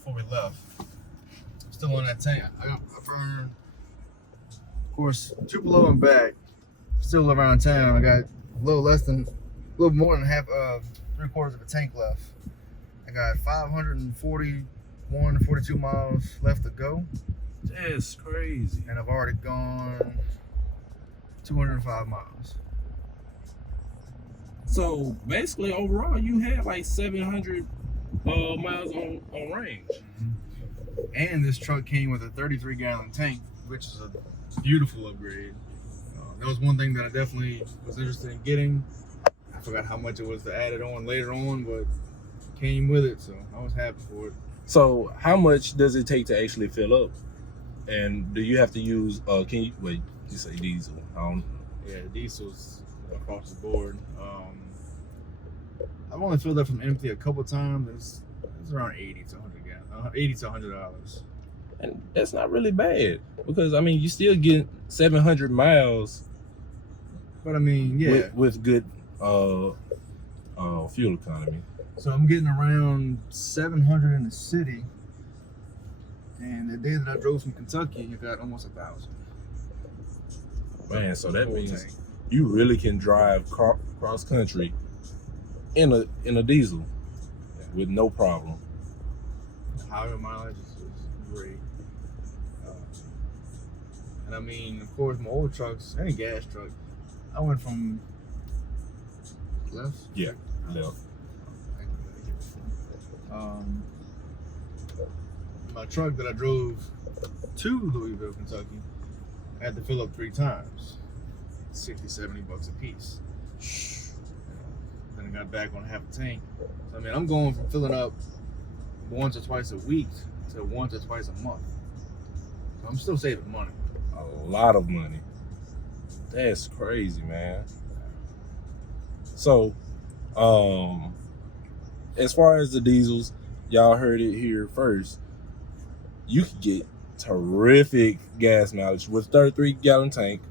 before we left. Still on that tank. I burned, of course, Tupelo and back. Still around town. I got a little more than half of 3/4 of a tank left. I got 42 miles left to go. That's crazy. And I've already gone 205 miles. So basically, overall, you had like 700 miles on range. And this truck came with a 33-gallon tank, which is a beautiful upgrade. That was one thing that I definitely was interested in getting. I forgot how much it was to add it on later on, but it came with it, so I was happy for it. So how much does it take to actually fill up? And do you have to use, you say diesel? Yeah, diesel's across the board. I've only filled up from empty a couple times. It's around $80 to $100. And that's not really bad, because I mean, you still get 700 miles. But I mean, yeah, with good fuel economy. So I'm getting around 700 in the city, and the day that I drove from Kentucky, I got almost 1,000. Man, so that means you really can drive cross country in a diesel with no problem. The highway mileage is great. And I mean, of course, my old trucks, any gas truck, I went from left. Yeah, left. My truck that I drove to Louisville, Kentucky, I had to fill up 3 times, $60-$70 a piece. Then I got back on half a tank. So I mean, I'm going from filling up once or twice a week to once or twice a month. So I'm still saving money. A lot of money. That's crazy, man. So, as far as the diesels, y'all heard it here first. You could get terrific gas mileage with 33-gallon tank,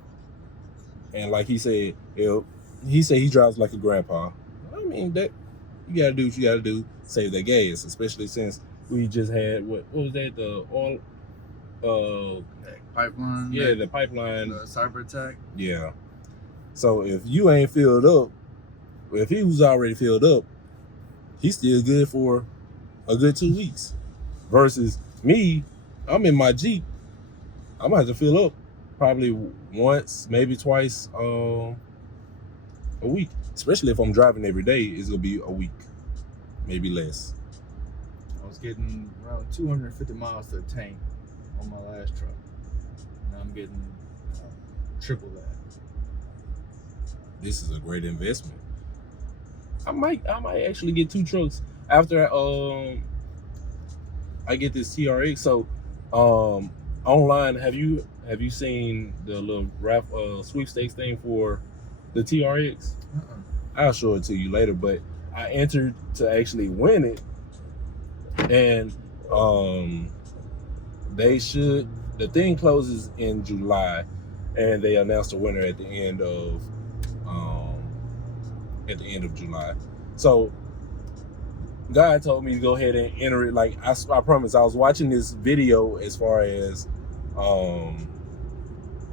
and like he said, he drives like a grandpa. I mean, that you gotta do what you gotta do, save that gas, especially since we just had what was that, the oil pipeline? Yeah, the pipeline. The cyber attack. Yeah. So if you ain't filled up, if he was already filled up, he's still good for a good 2 weeks. Versus me, I'm in my Jeep. I'm gonna have to fill up probably once, maybe twice a week. Especially if I'm driving every day, it's gonna be a week, maybe less. I was getting around 250 miles to the tank on my last truck. Now I'm getting triple that. This is a great investment. I might actually get 2 trucks after I get this TRX. So online, have you seen the little sweepstakes thing for the TRX? I'll show it to you later, but I entered to actually win it, and the thing closes in July, and they announced a winner at the end of July. So God told me to go ahead and enter it. Like I promise, I was watching this video as far as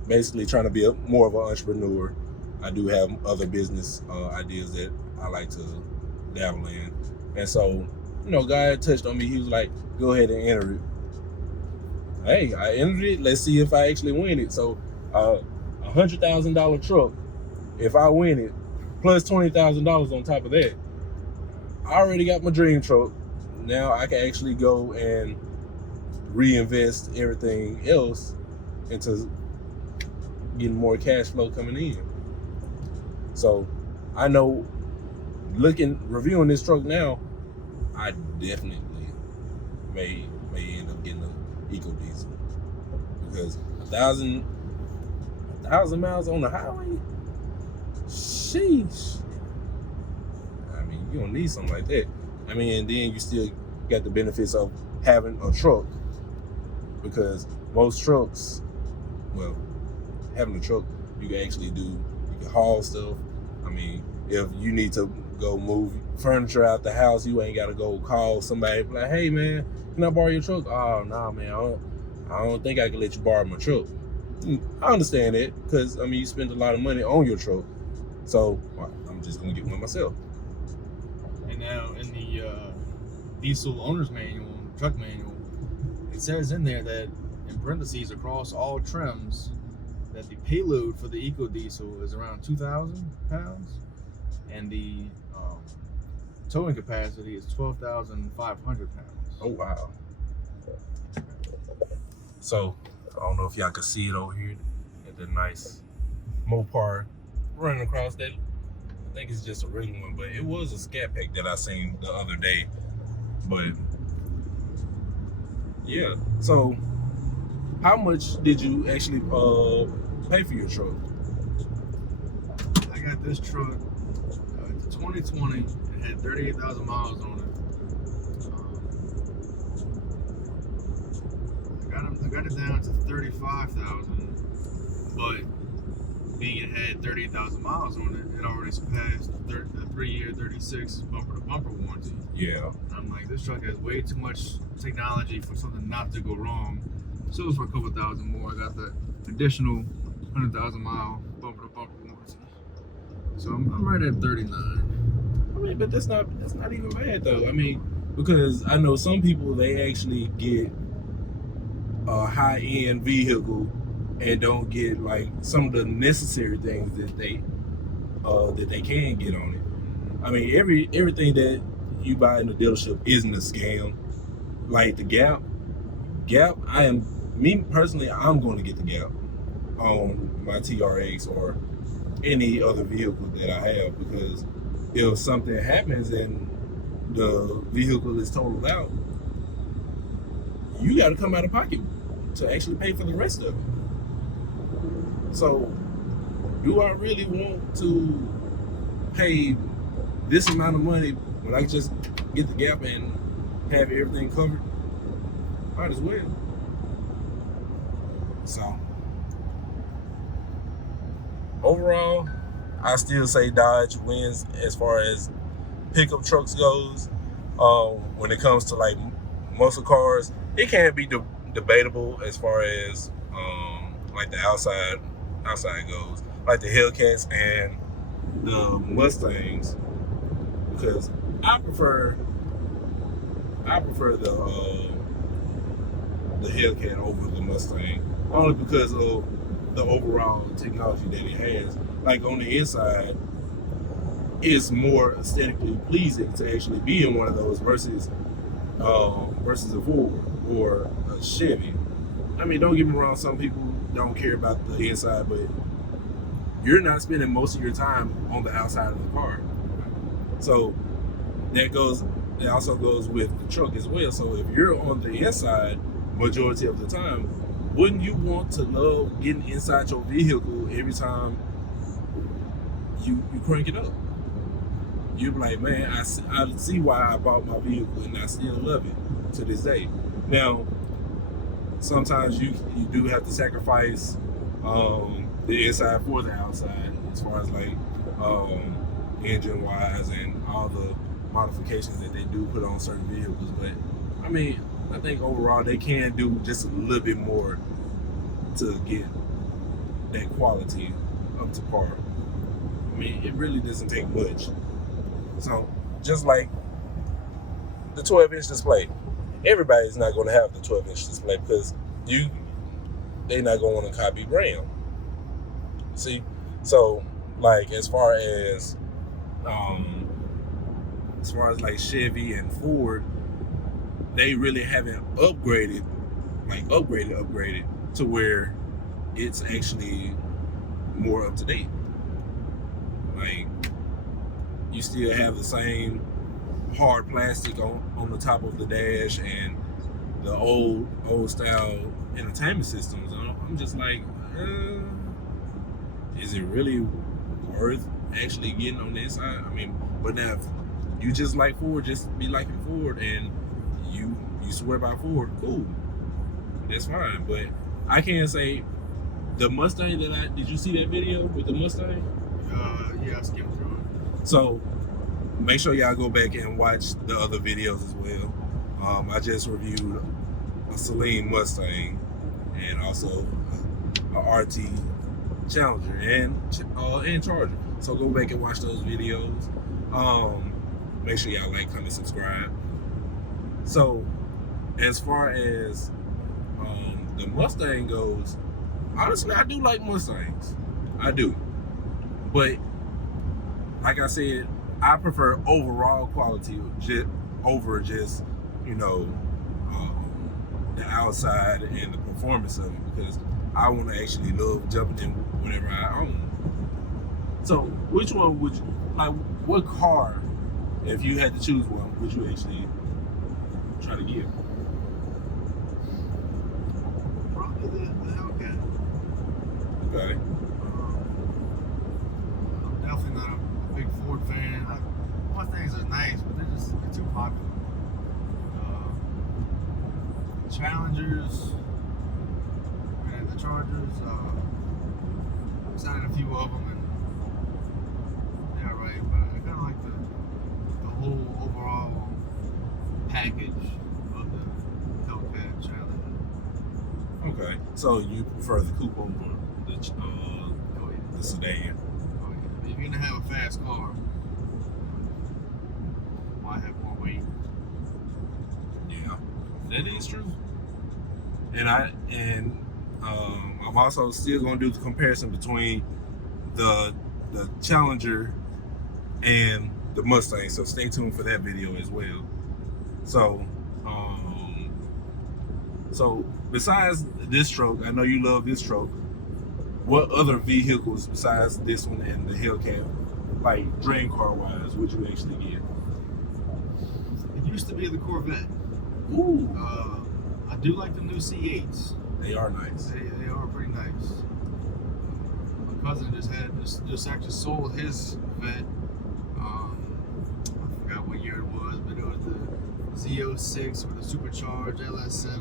basically trying to be more of an entrepreneur. I do have other business ideas that I like to dabble in, and so God touched on me. He was like, "Go ahead and enter it." Hey, I entered it. Let's see if I actually win it. So, $100,000 truck. If I win it, plus $20,000 on top of that, I already got my dream truck. Now I can actually go and reinvest everything else into getting more cash flow coming in. So I know, reviewing this truck now, I definitely may end up getting an Ecodiesel, because 1,000 miles on the highway, sheesh. I mean, you don't need something like that. I mean, and then you still got the benefits of having a truck, because most trucks, having a truck, you can actually you can haul stuff. I mean, if you need to go move furniture out the house. You ain't got to go call somebody like, hey man, can I borrow your truck? Oh nah man, I don't think I can let you borrow my truck. I understand that because I mean you spend a lot of money on your truck, so I'm just gonna get one myself. And now in the diesel owner's manual, truck manual, it says in there that in parentheses across all trims that the payload for the Ecodiesel is around 2,000 pounds, and the towing capacity is 12,500 pounds. Oh wow! So I don't know if y'all can see it over here at the nice Mopar running across that. I think it's just a regular one, but it was a Scat Pack that I seen the other day. But yeah, so how much did you actually pay for your truck? I got this truck 2020. It had 38,000 miles on it. I got it down to 35,000, but being it had 38,000 miles on it, it already surpassed the 3-year 36 bumper-to-bumper warranty. Yeah. I'm like, this truck has way too much technology for something not to go wrong. So it was for a couple thousand more. I got the additional 100,000 mile bumper-to-bumper warranty. So I'm right at 39. I mean, but that's not even bad though. I mean, because I know some people, they actually get a high-end vehicle and don't get like some of the necessary things that they can get on it. I mean, everything that you buy in the dealership isn't a scam. Like the Gap, me personally, I'm going to get the Gap on my TRX or any other vehicle that I have, because if something happens and the vehicle is totaled out, you got to come out of pocket to actually pay for the rest of it. So, do I really want to pay this amount of money when I can just get the Gap and have everything covered? Might as well. So, overall, I still say Dodge wins as far as pickup trucks goes. When it comes to like muscle cars, it can be debatable as far as like the outside goes, like the Hellcats and the Mustangs, because I prefer the Hellcat over the Mustang, only because of the overall technology that it has. Like on the inside, it's more aesthetically pleasing to actually be in one of those versus a Ford or a Chevy. I mean, don't get me wrong, some people don't care about the inside, but you're not spending most of your time on the outside of the car. So that also goes with the truck as well. So if you're on the inside majority of the time, wouldn't you want to love getting inside your vehicle every time you crank it up? You're like, man, I see why I bought my vehicle, and I still love it to this day. Now, sometimes you do have to sacrifice the inside for the outside, as far as like engine wise and all the modifications that they do put on certain vehicles. But I mean, I think overall they can do just a little bit more to get that quality up to par. I mean, it really doesn't take much. So, just like the 12-inch display, everybody's not going to have the 12-inch display because they're not going to want to copy brand. See, so like as far as like Chevy and Ford, they really haven't upgraded to where it's actually more up to date. Like, you still have the same hard plastic on the top of the dash and the old style entertainment systems. I'm just like, is it really worth actually getting on the inside? I mean, but now if you just like Ford, just be liking Ford, and you swear by Ford, cool, that's fine. But I can't say the Mustang did you see that video with the Mustang? Yeah, I skimmed through it. So make sure y'all go back and watch the other videos as well. I just reviewed a Celine Mustang and also a RT Challenger and Charger. So go back and watch those videos. Make sure y'all like, comment, subscribe. So as far as the Mustang goes, honestly, I do like Mustangs. I do. But like I said, I prefer overall quality over just, you know, the outside and the performance of it, because I want to actually love jumping in whatever I own. So which one would you, like, what car, if you had to choose one, would you actually try to get? Probably the Hellcat. Okay. I'm definitely not a big Ford fan. Mustangs are nice, but they're too popular. Challengers and the Chargers, I've signed a few of them, and they're alright, but I kind of like the whole overall package of the Hellcat Challenger. Okay. So you prefer the coupe over the sedan? Oh, yeah. If you're gonna have a fast car, why have more weight? Yeah, that is true. And I'm also still gonna do the comparison between the Challenger and the Mustang. So stay tuned for that video as well. So besides this truck, I know you love this truck. What other vehicles besides this one and the Hellcat, like dream car wise, would you actually get? It used to be the Corvette. Ooh. I do like the new C8s. They are nice. They are pretty nice. My cousin just actually sold his Vet. I forgot what year it was, but it was the Z06 with a supercharged LS7.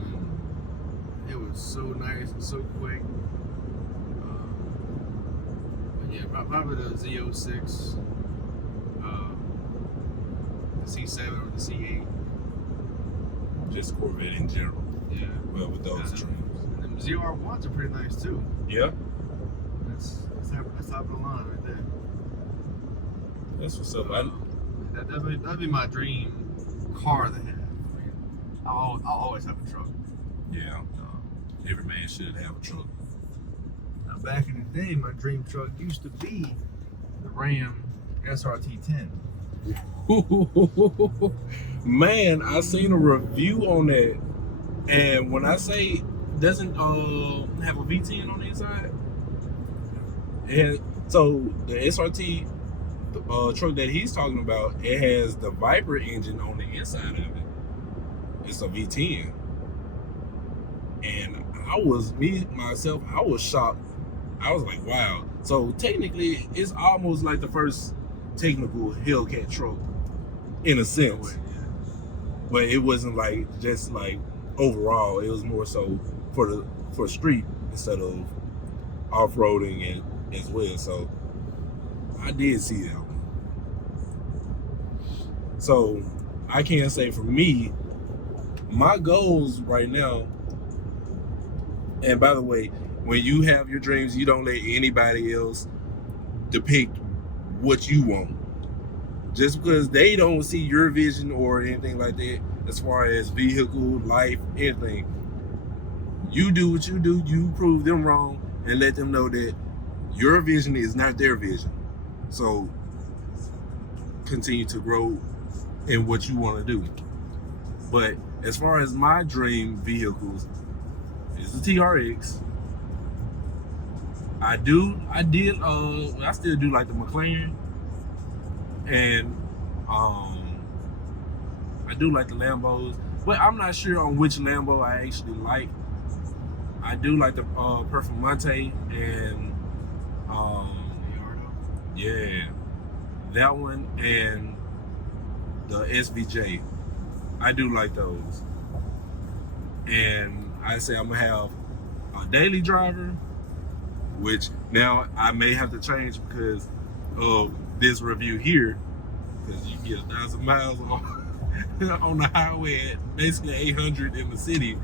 It was so nice and so quick. But yeah, probably the Z06, the C7 or the C8. Just Corvette in general. Yeah. Well, with those trims. And the ZR1s are pretty nice too. Yeah. That's top of the line right there. That's what's up. That'd be my dream car to have. I mean, I'll always have a truck. Yeah. Every man should have a truck. Now, back in the day, my dream truck used to be the Ram SRT10. Man, I seen a review on that, and when I say doesn't have a V10 on the inside, and so the SRT truck that he's talking about, it has the Viper engine on the inside of it. It's a V10, and I was shocked. I was like, wow. So technically, it's almost like the first technical Hellcat truck in a sense, but it wasn't like just like overall. It was more so for street instead of off-roading and as well. So I did see that one. So I can say for me, my goals right now, and by the way, when you have your dreams, you don't let anybody else depict what you want. Just because they don't see your vision or anything like that, as far as vehicle, life, anything, you do what you do, you prove them wrong, and let them know that your vision is not their vision. So continue to grow in what you want to do. But as far as my dream vehicles, is the TRX. I still do like the McLaren, and I do like the Lambos, but I'm not sure on which Lambo I actually like. I do like the Performante and yeah, that one, and the SVJ. I do like those, and I say I'm gonna have a daily driver, which now I may have to change because of this review here. because you get 1,000 miles on the highway at basically 800 in the city.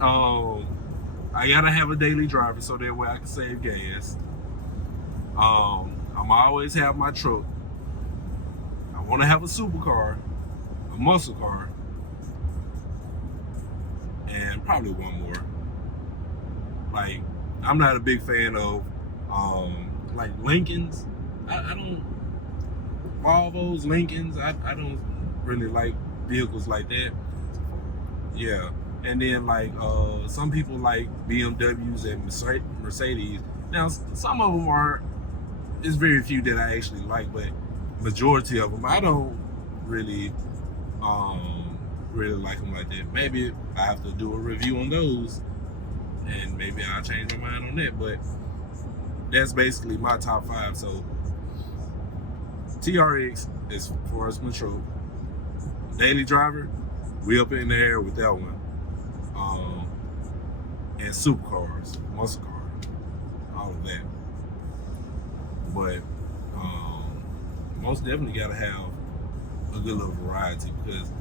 I gotta have a daily driver so that way I can save gas. I'm always have my truck. I want to have a supercar, a muscle car, and probably one more. Like, I'm not a big fan of like Lincolns. I don't Volvos, Lincolns. I don't really like vehicles like that. Yeah. And then like some people like BMWs and Mercedes. Now some of them are. There's very few that I actually like, but majority of them I don't really like them like that. Maybe I have to do a review on those, and maybe I'll change my mind on that. But that's basically my top 5. So TRX is Forest Control. Daily driver, we up in the air with that one. And supercars, muscle cars, all of that. But most definitely gotta have a good little variety, because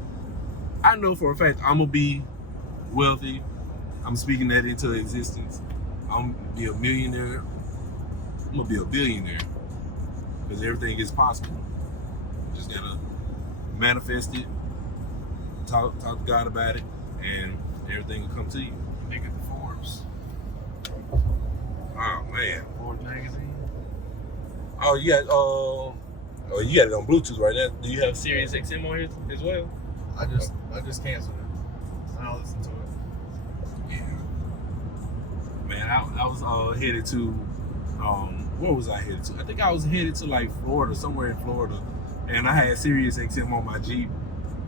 I know for a fact I'm gonna be wealthy. I'm speaking that into existence. I'm gonna be a millionaire. I'm gonna be a billionaire, because everything is possible. You just gotta manifest it, talk to God about it, and everything will come to you. Make it the Forbes. Oh man. Forbes magazine. Oh, you got it on Bluetooth right now. Do you have Sirius XM on here as well? I just canceled it. I'll listen to it. Yeah. Man, I was headed to where was I headed to? I think I was headed to like Florida, somewhere in Florida, and I had Sirius XM on my Jeep,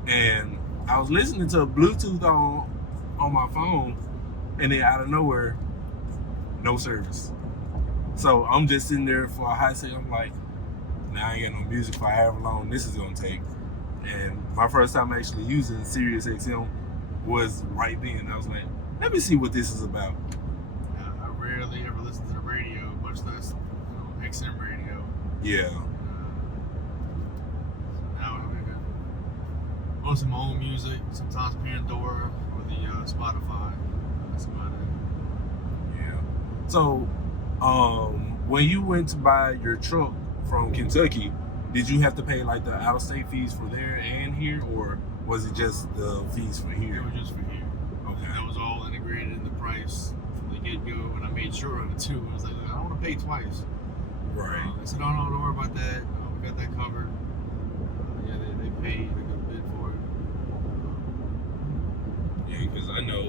and I was listening to Bluetooth on my phone, and then out of nowhere, no service. So I'm just sitting there for a hot second. I'm like, now I ain't got no music for however long this is gonna take. And my first time actually using Sirius XM was right then. I was like, let me see what this is about. I rarely ever listen to the radio, much less XM radio. Yeah. Now I most of my own music, sometimes Pandora or the Spotify. That's about it. Yeah. So, when you went to buy your truck from Kentucky, did you have to pay like the out-of-state fees for there and here, or was it just the fees for here? It was just for here. Okay. That was all integrated in the price from the get-go, and I made sure of it too. I was like, I don't want to pay twice. Right. I said, no, don't worry about that. We got that covered. Yeah, they paid a good bit for it. Yeah, because I know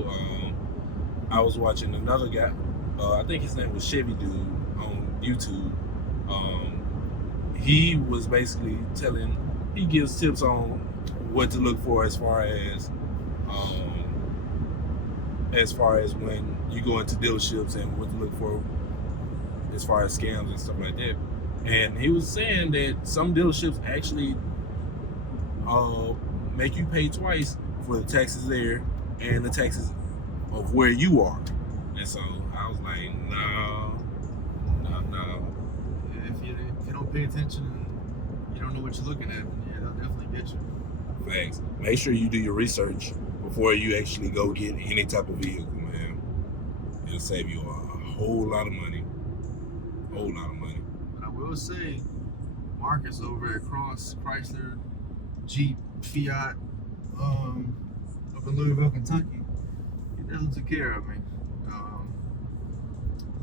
I was watching another guy. I think his name was Chevy Dude on YouTube. He was basically he gives tips on what to look for as far as when you go into dealerships, and what to look for as far as scams and stuff like that. And he was saying that some dealerships actually make you pay twice for the taxes there and the taxes of where you are. And so I was like, no. If you don't pay attention and you don't know what you're looking at, yeah, they'll definitely get you. Thanks. Make sure you do your research before you actually go get any type of vehicle, man. It'll save you a whole lot of money. But I will say, Marcus over at Chrysler, Jeep, Fiat, up in Louisville, Kentucky, he definitely took care of me.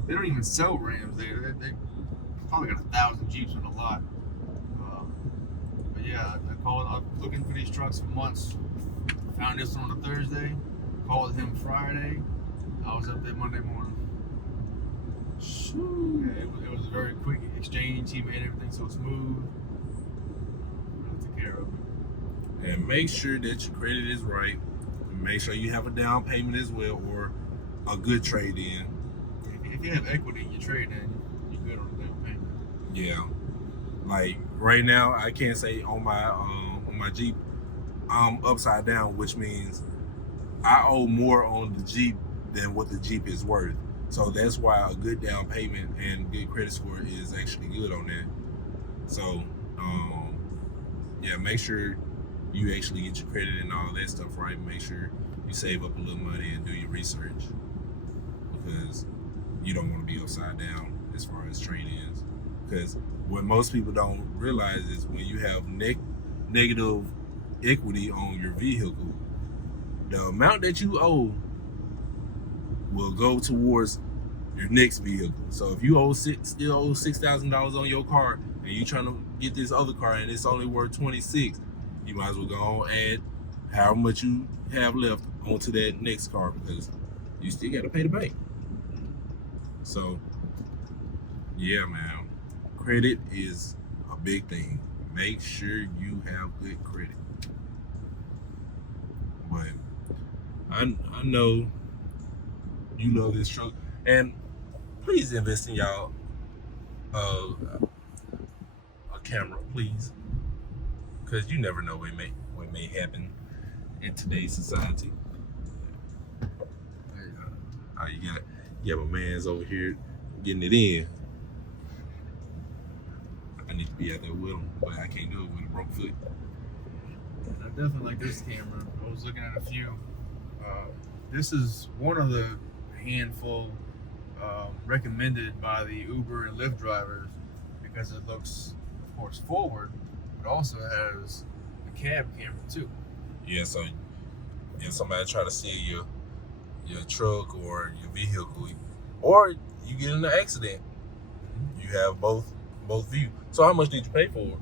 They don't even sell Rams there. They probably got 1,000 Jeeps on the lot. But yeah, I called. I was looking for these trucks for months. Found this one on a Thursday. Called him Friday. I was up there Monday morning. Yeah, it was a very quick exchange. He made everything so smooth. Really took care of it. And make sure that your credit is right. Make sure you have a down payment as well, or a good trade-in. If you have equity in your trade, then you're good on the down payment. Yeah. Like right now, I can't say on my Jeep, I'm upside down, which means I owe more on the Jeep than what the Jeep is worth. So that's why a good down payment and good credit score is actually good on that. So yeah, make sure you actually get your credit and all that stuff right. Make sure you save up a little money and do your research, because you don't want to be upside down as far as trade-ins. Because what most people don't realize is when you have negative equity on your vehicle, the amount that you owe will go towards your next vehicle. So if you still owe $6,000 on your car, and you trying to get this other car and it's only worth 26, you might as well go on add how much you have left onto that next car, because you still got to pay the bank. So yeah, man, credit is a big thing. Make sure you have good credit. But I know you love this truck, and please invest in y'all a camera, please, because you never know what may happen in today's society. You got my man's over here getting it in. I need to be out there with him, but I can't do it with a broke foot. I definitely like this camera. I was looking at a few. This is one of the handful recommended by the Uber and Lyft drivers, because it looks, of course, forward, but also has a cab camera too. Yeah, so if somebody try to steal your truck or your vehicle, or you get in an accident, you have both views. So how much did you pay for it?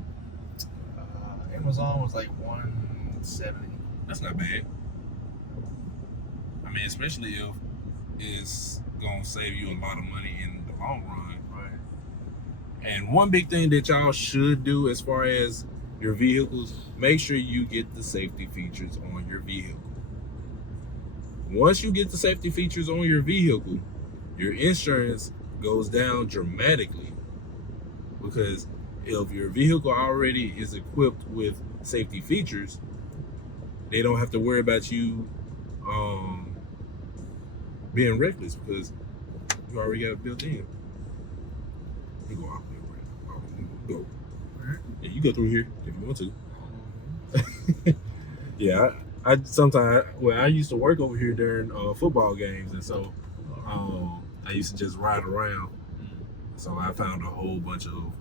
Amazon was like $170. That's not bad. I mean, especially if it's gonna save you a lot of money in the long run. Right. And one big thing that y'all should do as far as your vehicles, make sure you get the safety features on your vehicle. Once you get the safety features on your vehicle, your insurance goes down dramatically, because if your vehicle already is equipped with safety features, they don't have to worry about you being reckless, because you already got it built in. You go out there, go. Yeah, you go through here if you want to. Yeah, I sometimes, well, I used to work over here during football games, and so I used to just ride around. So I found a whole bunch of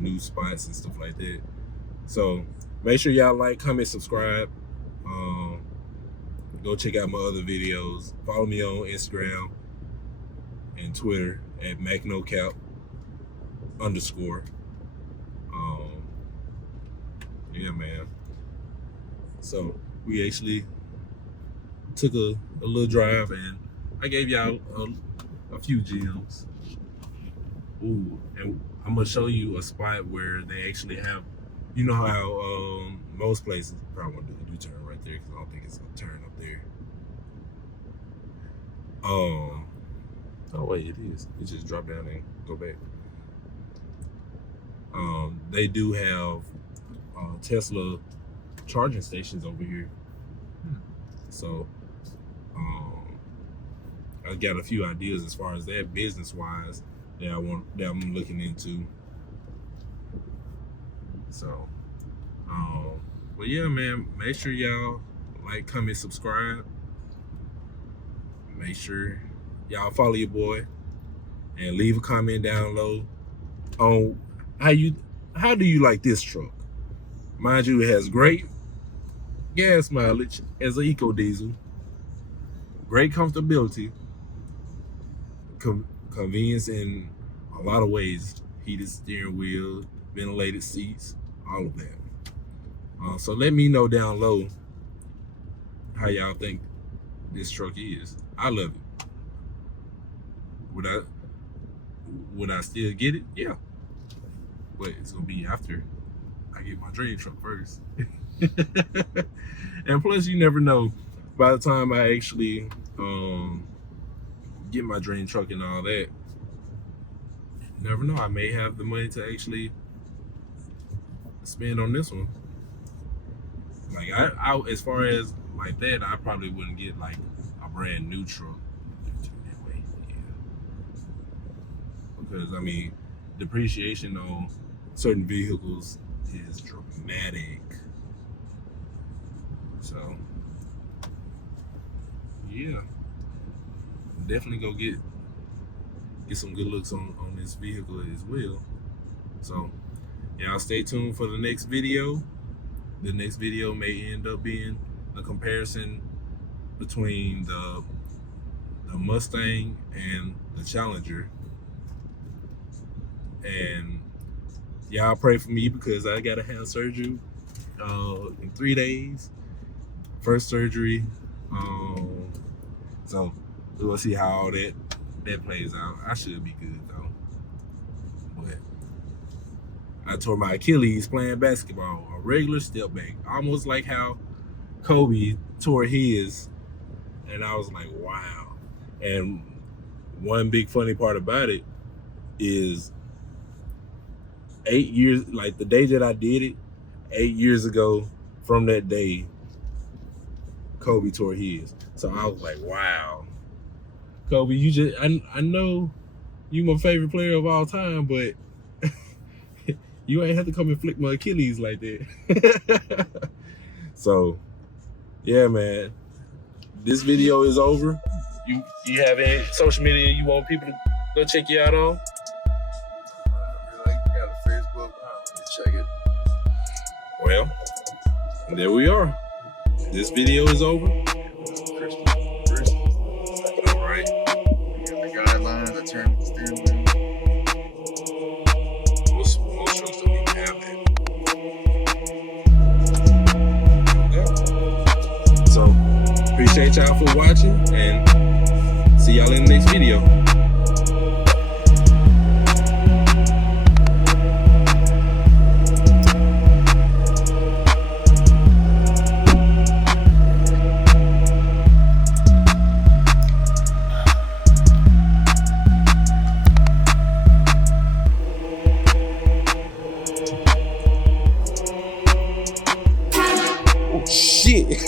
new spots and stuff like that. So make sure y'all like, comment, subscribe. Go check out my other videos. Follow me on Instagram and Twitter at MacNoCap_. Yeah, man. So we actually took a little drive, and I gave y'all a few gems. Ooh, and I'm gonna show you a spot where they actually have, you know how most places probably want to do a U-turn right there, because I don't think it's gonna turn up there. Oh wait, it is. It just dropped down and go back. They do have Tesla charging stations over here. So I got a few ideas as far as that, business wise, that I'm looking into. So but yeah, man, make sure y'all like, comment, subscribe. Make sure y'all follow your boy, and leave a comment down low on how do you like this truck. Mind you, it has great gas mileage as an Ecodiesel, great comfortability, convenience in a lot of ways, heated steering wheel, ventilated seats, all of that. So let me know down low how y'all think this truck is. I love it. Would I still get it? Yeah. But it's gonna be after I get my dream truck first. And plus, you never know, by the time I actually get my dream truck and all that, you never know, I may have the money to actually spend on this one. Like I as far as like that, I probably wouldn't get like a brand new truck. Because I mean, depreciation on certain vehicles is dramatic. So yeah, definitely go get some good looks on this vehicle as well. So y'all stay tuned for the next video. The next video may end up being a comparison between the Mustang and the Challenger. And y'all pray for me because I gotta have surgery in 3 days. First surgery. So we'll see how all that plays out. I should be good though. But I tore my Achilles playing basketball, a regular step back, almost like how Kobe tore his. And I was like, wow. And one big funny part about it is 8 years, like the day that I did it, 8 years ago from that day, Kobe tore his. So I was like, wow. Kobe, you just, I know you my favorite player of all time, but you ain't have to come and flick my Achilles like that. So, yeah, man. This video is over. You have any social media you want people to go check you out on? Really got a Facebook. Check it. Well, there we are. This video is over. Christmas. All right. You got the guidelines. I turned the steering wheel. Most trucks don't even have that. So, appreciate y'all for watching and see y'all in the next video. Oh, shit.